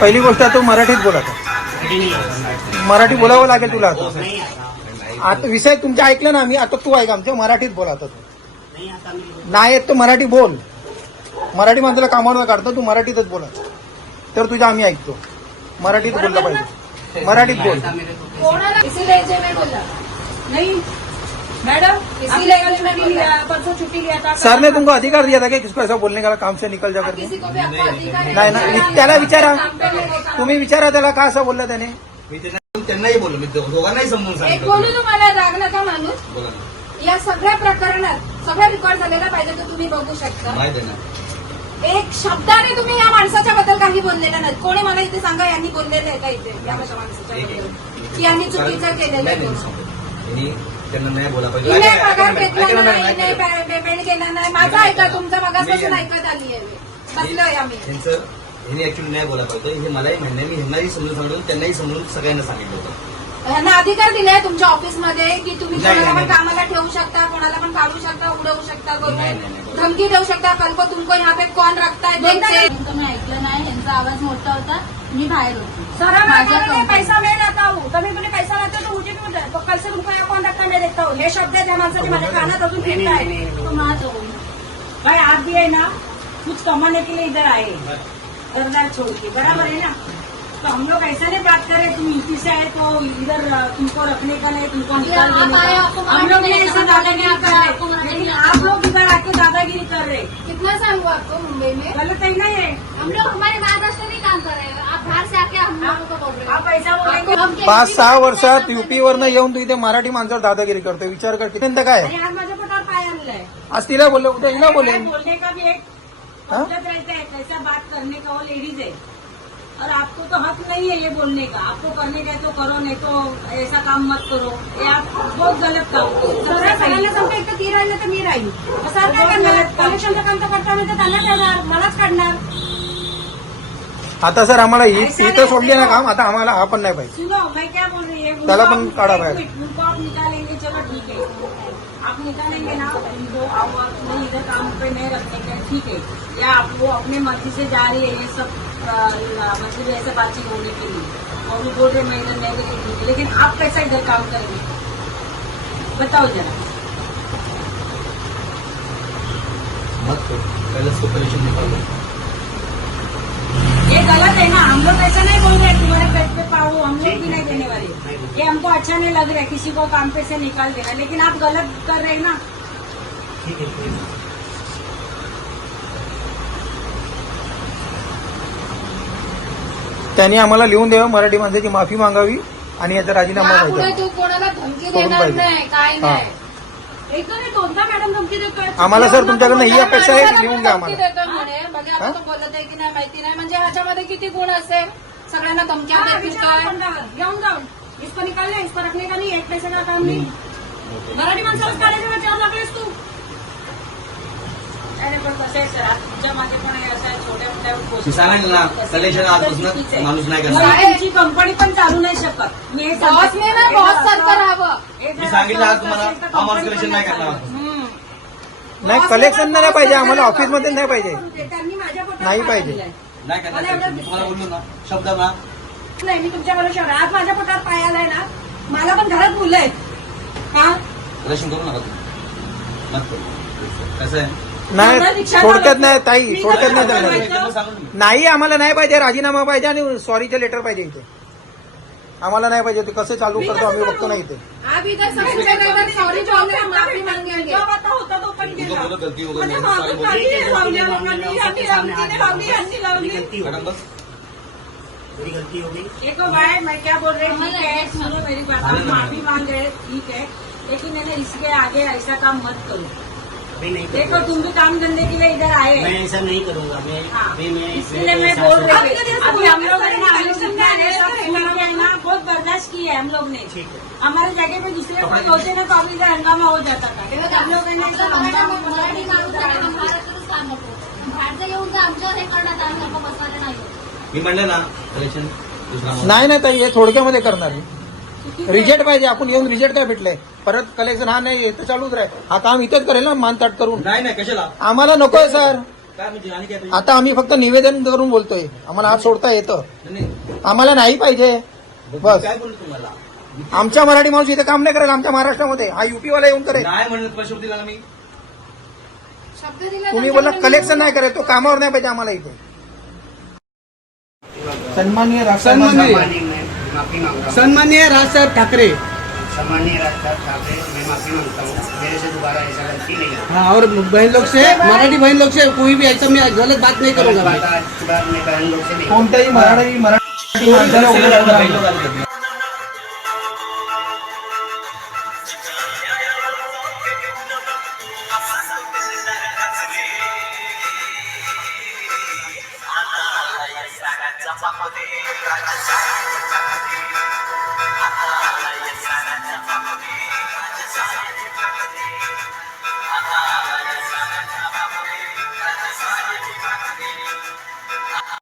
पहिली गोष्ट तो मराठीत बोलत मराठी बोलावं लागेल तुला आता. आता विषय तुमच्या ऐकलं ना मी आता तू ऐक आमच्या मराठीत बोला आता तू. नाही येत तर मराठी बोल. मराठी माणसाला कामावर काढतो तू मराठीतच बोला. तर तुझ्या आम्ही ऐकतो. मराठीत बोललं पाहिजे. मराठीत बोल. मैडम इसीलिए कल मैंने लिया परसों छुट्टी लिया था सर ने तुमको अधिकार दिया था कि किसको ऐसा बोलने का काम से निकल जा करके? किसी को भी आपको अधिकार नाही ना त्याला विचारा. तुम्ही विचारा त्याला का असं बोललं त्याने मी त्यांना त्यांनाही बोललो मी दो- दोघांनाही समजून एक सांगितलं. बोलू तुम्हाला राग नका माणूस बोला ना. या सगळ्या प्रकरणात सगळं रेकॉर्ड झालेलं पाहिजे तर तुम्ही बघू शकता. माहीत आहे ना एक शब्दाने तुम्ही या माणसाच्या बद्दल काही बोललेलं नाही. कोणी मला इथे सांगा यांनी बोललेलं आहे का इथे? या माझ्या माणसाच्या एक- बद्दल. की यांनी चुकीचं केलेलं नाही, आहे नाही. यांनी त्यांना नाही बोला पाहिजे हिने ऐका ना, पगार ऐका घेतला ना, नाही ऐका हिने ना. पेमेंट केला नाही. माझा ऐका तुमचा मगासपासून मी- ऐकत आली आहे मी. बसलोय आम्ही. त्यांचं ह्यांनी ऍक्च्युली नाही बोला पाहिजे हे मलाही म्हणणं आहे. मी ह्यांनाही समजून सांगितलं त्यांनाही समजून सगळ्यांना सांगितलं होतं. यांना अधिकार दिलाय तुमच्या ऑफिसमध्ये की तुम्ही नाही, कोणाला पण नाही. कामाला ठेवू शकता कोणाला पण काढू शकता उडवू शकता नाही, नाही, करून. धमकी देऊ शकता कल को तुमको यहाँ पे कौन रखता है? देखते यांचं मी ऐकलं नाही यांचा आवाज मोठा होता. मी बाहेर होती. सर पैसा मैं लाता हूँ कभी मुझे पैसा लाते हो तो मुझे क्यों दे? तो कल से तुमको यहाँ कौन रखता है मैं देखता हूँ हे शब्द है ज्या माणसाचे. माझ्या कानात अजून फिरत आहे. तो माझं होईल. भाई आप भी है ना कुछ कमाने के लिए इधर आए. घरदार छोड़ के. बराबर है ना? तो हम लोग ऐसा नहीं बात कर रहे तुम यूपी से आए तो इधर अ, तुमको रखने का नहीं तुमको निकाल आप देने आए, का आपको हम लोग मराठी नहीं नहीं ऐसा आता, दादागिरी आपको कर आपको रहे मराठी लेकिन नहीं आप लोग इधर आके दादागिरी कर रहे कितना सांगू आपको मुंबई में? गलत है ना ये। हम लोग हमारे महाराष्ट्र में काम कर रहे हैं। पाच यूपी सहा में वर्षात काम युपीवरनं येऊन तू इथे मराठी माणसावर दादागिरी करतोय. विचार कर किती काय अरे आज माझ्या पोटावर पाय आणलाय. आज तिला बोललो उद्या हिला बोले क्या बोलने का भी एक? पद्धत रहता कैसा बात करने का वो लेडीज है और आपको तो हक नहीं है ये बोलने का? आपको करने का तो करो नहीं तो ऐसा काम मत करो. ये आप बहुत गलत काम सगळ्या सगळ्यांना सांगतो एक तर ती राहिलं तर मी राहील सर काय करणार? कलेक्शनचं काम तर करता तर त्यांना ठेवणार मलाच काढणार. आता सर आम्हाला इ- इथं सोडली ना काम आता आम्हाला हा पण नाही पाहिजे. सुनो मैं क्या बोल रही है त्याला पण आप- काढा उनको आप निकालेंगे चलो ठीक है। आप निकालेंगे ना उनको आप नहीं इधर काम पे नहीं रखने का ठीक है? या आप वो अपने मर्जी से जा रही है ये सब अ, मतलब ऐसे बातचीत होने के लिए। और वो बोल रहे मैं इधर नहीं ठीक है। लेकिन आप कैसा इधर काम करेंगे? बताओ जरा। मत करो पहले उसको परेशान निकाल। दो गलत है ना हम लोग ऐसा नहीं बोल रहे तुम्हारे पेट पे पाओ हम लोग भी नहीं देने वाले। ये हमको अच्छा नहीं लग रहा है किसी को काम पे से निकाल देना लेकिन आप गलत कर रहे हैं ना। त्यांनी आम्हाला लिहून द्यावं मराठी माणसाची माफी मागावी आणि याचा राजीनामा तू कोणाला धमकी सोडून देणार पाहिजे. नाही काय हा. नाही. आम्हाला सर तुमच्याकडनं ही अपेक्षा आहे की माणसाला लिहून द्या धमकी आम्हाला. देतोय म्हणे. बघा हा? आता तो बोलत आहे की नाही माहिती नाही. म्हणजे ह्याच्यामध्ये किती गुण असेल? सगळ्यांना धमक्या हाँ, घेऊन जाऊन इसको निकालने इसको रखने का नहीं एक पैसे का काम नहीं. मराठी माणसालाच काढायचं विचार लागलेस तू. माणूस नाही तुमची कंपनी पण चालू नाही शकत. मी. बॉस ने ना बॉस सारखं राहावं. हे मी सांगितलं आज तुम्हाला, पण नाही. करणार. हम्म. नाही कलेक्शन नाही पाहिजे आम्हाला ऑफिसमध्ये नाही पाहिजे. नाही पाहिजे. नाही करणार मला एवढं मी तुम्हाला बोललो ना शब्द ना. नाही मी तुमच्या बरोबर आज माझ्या पोटात पाय आलाय ना मला पण घरात मुलं आहेत. का परेशान करू नका तुम्ही. कसं आहे? नाही थोडक्यात नाही ताई थोडक्यात नाही नाही, आम्हाला नाही पाहिजे राजीनामा पाहिजे आणि सॉरीचे लेटर पाहिजे इथे आम्हाला नाही पाहिजे ते कसं चालू करतो आम्ही बघतो? नाही इथे आप इधर सबसे सॉरी जो माफी मांगेंगे जॉब आता होता तो पण तुझं गेला बोलत गलती वगैरे म्हणजे नाही. मागून Sorry बोल. काढली, लावली लोकांनी, यांनी लावली, तिने लावली, यांनी लावली. मॅडम बस देखो भाई मैं क्या बोल रही हूँ ठीक है सुनो मेरी बात आप माफी मांग रहे हैं, ठीक है लेकिन है इसके आगे ऐसा काम मत करो अभी नहीं देखो तुम भी काम धंधे के लिए इधर आए। मैं ऐसा नहीं करूंगा मैं अभी मैं इसलिए मैं बोल रही हूँ जैसे अभी हम लोग के बहुत बर्दाश्त किया है हम लोग ने। ठीक है। हमारे जगह पे दूसरे कोई होते ना तो अभी इधर हंगामा हो जाता था। हम लोग आहे, येऊन आमच्यावर हे करण्यात नको बसणारे नाही. मी म्हणलं ना कलेक्शन. नाही नाही ताई हे थोडक्यामध्ये करणार रिजेक्ट पाहिजे आपण येऊन रिजेक्ट काय भेटलंय परत कलेक्शन हा नाही तर चालूच राहील. हा काम इथेच करेल ना मानताट करून. नाही नाही कशाला? आम्हाला नकोय सर. काय म्हणजे आणि काय आता आम्ही फक्त निवेदन करून बोलतोय. आम्हाला हात सोडता येतं. नाही, आम्हाला नाही पाहिजे. बस. काय बोलतो तुम्हाला? आमच्या मराठी माणूस इथे काम नाही करेल आमच्या महाराष्ट्रामध्ये. हा युपी वाला येऊन करेल. नाही म्हणलं स्पष्ट दिला ना मी? शब्द दिला तुम्ही बोला कलेक्शन नाही करेल तो कामावर नाही पाहिजे आम्हाला इथे. सन्माननीय सन्माननीय. माफी राजसाहेब सन्मान्य ठाकरे और बहन लोग से मराठी बहन लोग से कोई भी ऐसा मैं गलत बात नहीं करूँगा कोणताही मराठी मराठी